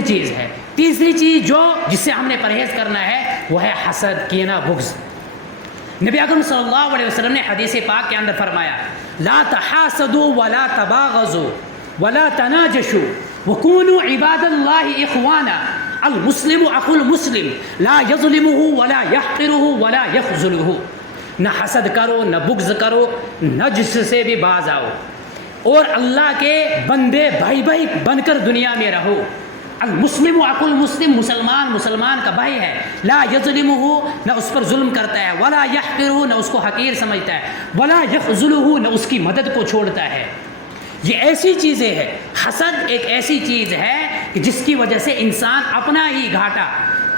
دوسری چیز ہے۔ تیسری چیز جس سے ہم نے پرہیز کرنا ہے وہ ہے حسد، کینہ، بغض۔ نبی اکرم صلی اللہ علیہ وسلم نے حدیث پاک کے اندر فرمایا لا تحاسدوا ولا تباغضوا ولا تناجشوا وكونوا عباد الله اخوانا المسلم اخو المسلم لا يظلمه ولا يحقره ولا يخذله۔ نہ حسد کرو، نہ بغض کرو، نجس سے بھی باز آؤ اور اللہ کے بندے بھائی بھائی بن کر دنیا میں رہو۔ المسلم اخو المسلم، مسلمان کا بھائی ہے، لا یظلمہ، نہ اس پر ظلم کرتا ہے، ولا یحقرہ، نہ اس کو حقیر سمجھتا ہے، ولا یخذلہ، نہ اس کی مدد کو چھوڑتا ہے۔ یہ ایسی چیزیں ہیں، حسد ایک ایسی چیز ہے کہ جس کی وجہ سے انسان اپنا ہی گھاٹا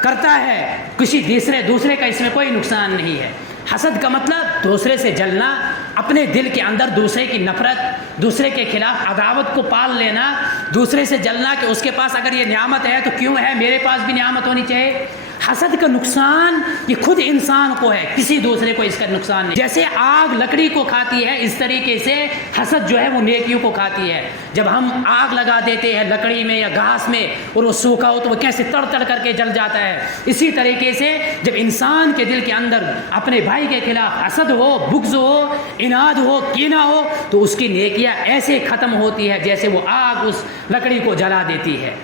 کرتا ہے، کسی دوسرے کا اس میں کوئی نقصان نہیں ہے۔ حسد کا مطلب دوسرے سے جلنا، اپنے دل کے اندر دوسرے کی نفرت، دوسرے کے خلاف عداوت کو پال لینا، دوسرے سے جلنا کہ اس کے پاس اگر یہ نعمت ہے تو کیوں ہے، میرے پاس بھی نعمت ہونی چاہیے۔ حسد کا نقصان یہ خود انسان کو ہے، کسی دوسرے کو اس کا نقصان نہیں۔ جیسے آگ لکڑی کو کھاتی ہے، اس طریقے سے حسد جو ہے وہ نیکیوں کو کھاتی ہے۔ جب ہم آگ لگا دیتے ہیں لکڑی میں یا گھاس میں اور وہ سوکھا ہو تو وہ کیسے تڑ تڑ کر کے جل جاتا ہے، اسی طریقے سے جب انسان کے دل کے اندر اپنے بھائی کے خلاف حسد ہو، بغض ہو، عناد ہو، کینہ ہو تو اس کی نیکیاں ایسے ختم ہوتی ہے جیسے وہ آگ اس لکڑی کو جلا دیتی ہے۔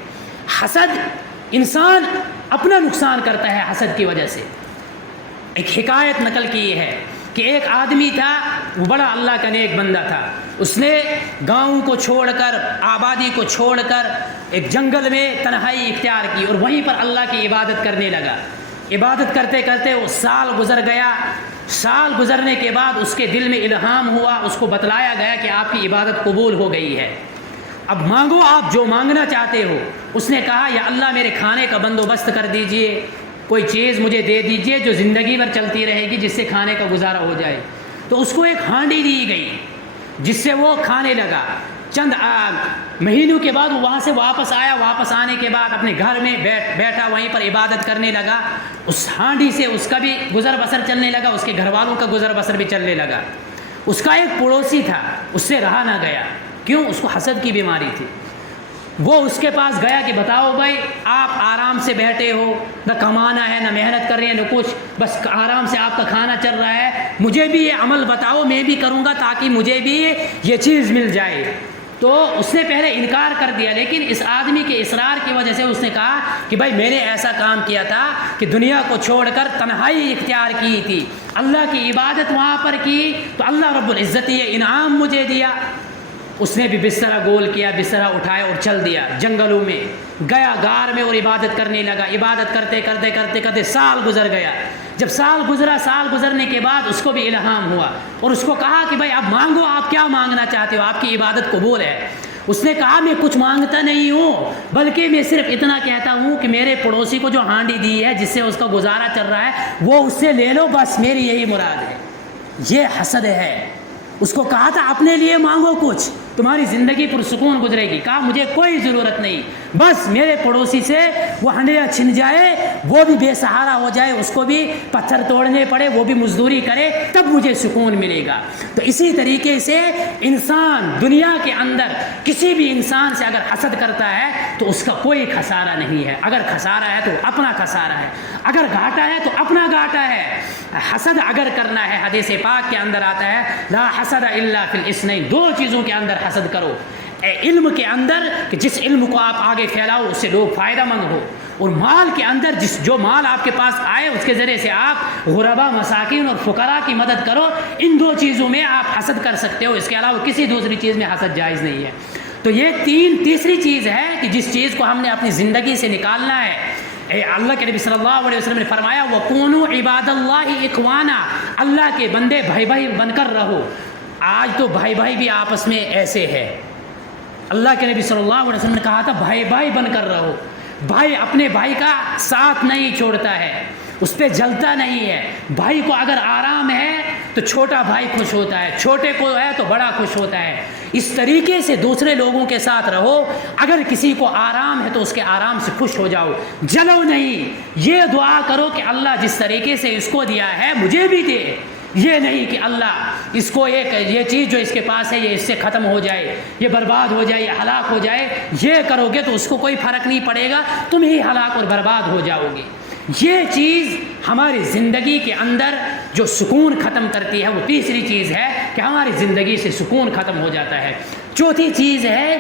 حسد انسان اپنا نقصان کرتا ہے حسد کی وجہ سے۔ ایک حکایت نقل کی ہے کہ ایک آدمی تھا، وہ بڑا اللہ کا نیک بندہ تھا، اس نے گاؤں کو چھوڑ کر، آبادی کو چھوڑ کر ایک جنگل میں تنہائی اختیار کی اور وہیں پر اللہ کی عبادت کرنے لگا۔ عبادت کرتے کرتے وہ سال گزر گیا۔ سال گزرنے کے بعد اس کے دل میں الہام ہوا، اس کو بتلایا گیا کہ آپ کی عبادت قبول ہو گئی ہے، اب مانگو آپ جو مانگنا چاہتے ہو۔ اس نے کہا یا اللہ میرے کھانے کا بندوبست کر دیجئے، کوئی چیز مجھے دے دیجئے جو زندگی بھر چلتی رہے گی، جس سے کھانے کا گزارا ہو جائے۔ تو اس کو ایک ہانڈی دی گئی جس سے وہ کھانے لگا۔ چند مہینوں کے بعد وہ وہاں سے واپس آیا، واپس آنے کے بعد اپنے گھر میں بیٹھا، وہیں پر عبادت کرنے لگا۔ اس ہانڈی سے اس کا بھی گزر بسر چلنے لگا، اس کے گھر والوں کا گزر بسر بھی چلنے لگا۔ اس کا ایک پڑوسی تھا، اس سے رہا نہ گیا، کیوں؟ اس کو حسد کی بیماری تھی۔ وہ اس کے پاس گیا کہ بتاؤ بھائی، آپ آرام سے بیٹھے ہو، نہ کمانا ہے، نہ محنت کر رہے ہیں، نہ کچھ، بس آرام سے آپ کا کھانا چل رہا ہے، مجھے بھی یہ عمل بتاؤ، میں بھی کروں گا تاکہ مجھے بھی یہ چیز مل جائے۔ تو اس نے پہلے انکار کر دیا، لیکن اس آدمی کے اصرار کی وجہ سے اس نے کہا کہ بھائی میں نے ایسا کام کیا تھا کہ دنیا کو چھوڑ کر تنہائی اختیار کی تھی، اللہ کی عبادت وہاں پر کی تو اللہ رب العزت یہ انعام مجھے دیا۔ اس نے بھی بسترا گول کیا، بسترا اٹھایا اور چل دیا، جنگلوں میں گیا، غار میں اور عبادت کرنے لگا۔ عبادت کرتے کرتے کرتے کرتے سال گزر گیا۔ جب سال گزرا، سال گزرنے کے بعد اس کو بھی الہام ہوا اور اس کو کہا کہ بھائی اب مانگو، آپ کیا مانگنا چاہتے ہو، آپ کی عبادت قبول ہے۔ اس نے کہا میں کچھ مانگتا نہیں ہوں، بلکہ میں صرف اتنا کہتا ہوں کہ میرے پڑوسی کو جو ہانڈی دی ہے جس سے اس کا گزارا چل رہا ہے وہ اس سے لے لو، بس میری یہی مراد ہے۔ یہ حسد ہے۔ اس کو کہا تھا اپنے لیے مانگو کچھ، تمہاری زندگی پرسکون گزرے گی۔ کہا مجھے کوئی ضرورت نہیں، بس میرے پڑوسی سے وہ ہنڈیا چھن جائے، وہ بھی بے سہارا ہو جائے، اس کو بھی پتھر توڑنے پڑے، وہ بھی مزدوری کرے، تب مجھے سکون ملے گا۔ تو اسی طریقے سے انسان دنیا کے اندر کسی بھی انسان سے اگر حسد کرتا ہے تو اس کا کوئی خسارہ نہیں ہے۔ اگر خسارہ ہے تو اپنا خسارہ ہے، اگر گھاٹا ہے تو اپنا گھاٹا ہے۔ حسد اگر کرنا ہے، حدیث پاک کے اندر آتا ہے لا حسد الا فی الاثنین، دو چیزوں کے اندر حسد کرو۔ علم کے اندر کہ جس علم کو آپ آگے پھیلاؤ اس سے لوگ فائدہ مند ہو، اور مال کے اندر جو مال آپ کے پاس آئے اس کے ذریعے سے آپ غربا، مساکین اور فقراء کی مدد کرو۔ ان دو چیزوں میں آپ حسد کر سکتے ہو، اس کے علاوہ کسی دوسری چیز میں حسد جائز نہیں ہے۔ تو یہ تیسری چیز ہے کہ جس چیز کو ہم نے اپنی زندگی سے نکالنا ہے۔ اللہ کے نبی صلی اللہ علیہ وسلم نے فرمایا وَكُونُوا عِبَادَ اللَّهِ إِخْوَانًا، اللہ کے بندے بھائی بھائی بن کر رہو۔ آج تو بھائی بھائی بھی آپس میں ایسے ہے۔ اللہ کے نبی صلی اللہ علیہ وسلم نے کہا تھا بھائی بھائی بن کر رہو۔ بھائی اپنے بھائی کا ساتھ نہیں چھوڑتا ہے، اس پہ جلتا نہیں ہے۔ بھائی کو اگر آرام ہے تو چھوٹا بھائی خوش ہوتا ہے، چھوٹے کو ہے تو بڑا خوش ہوتا ہے۔ اس طریقے سے دوسرے لوگوں کے ساتھ رہو۔ اگر کسی کو آرام ہے تو اس کے آرام سے خوش ہو جاؤ، جلو نہیں۔ یہ دعا کرو کہ اللہ جس طریقے سے اس کو دیا ہے مجھے بھی دے، یہ نہیں کہ اللہ اس کو یہ چیز جو اس کے پاس ہے یہ اس سے ختم ہو جائے، یہ برباد ہو جائے، یہ ہلاک ہو جائے، یہ کرو گے تو اس کو کوئی فرق نہیں پڑے گا، تم ہی ہلاک اور برباد ہو جاؤ گے۔ یہ چیز ہماری زندگی کے اندر جو سکون ختم کرتی ہے، وہ تیسری چیز ہے کہ ہماری زندگی سے سکون ختم ہو جاتا ہے۔ چوتھی چیز ہے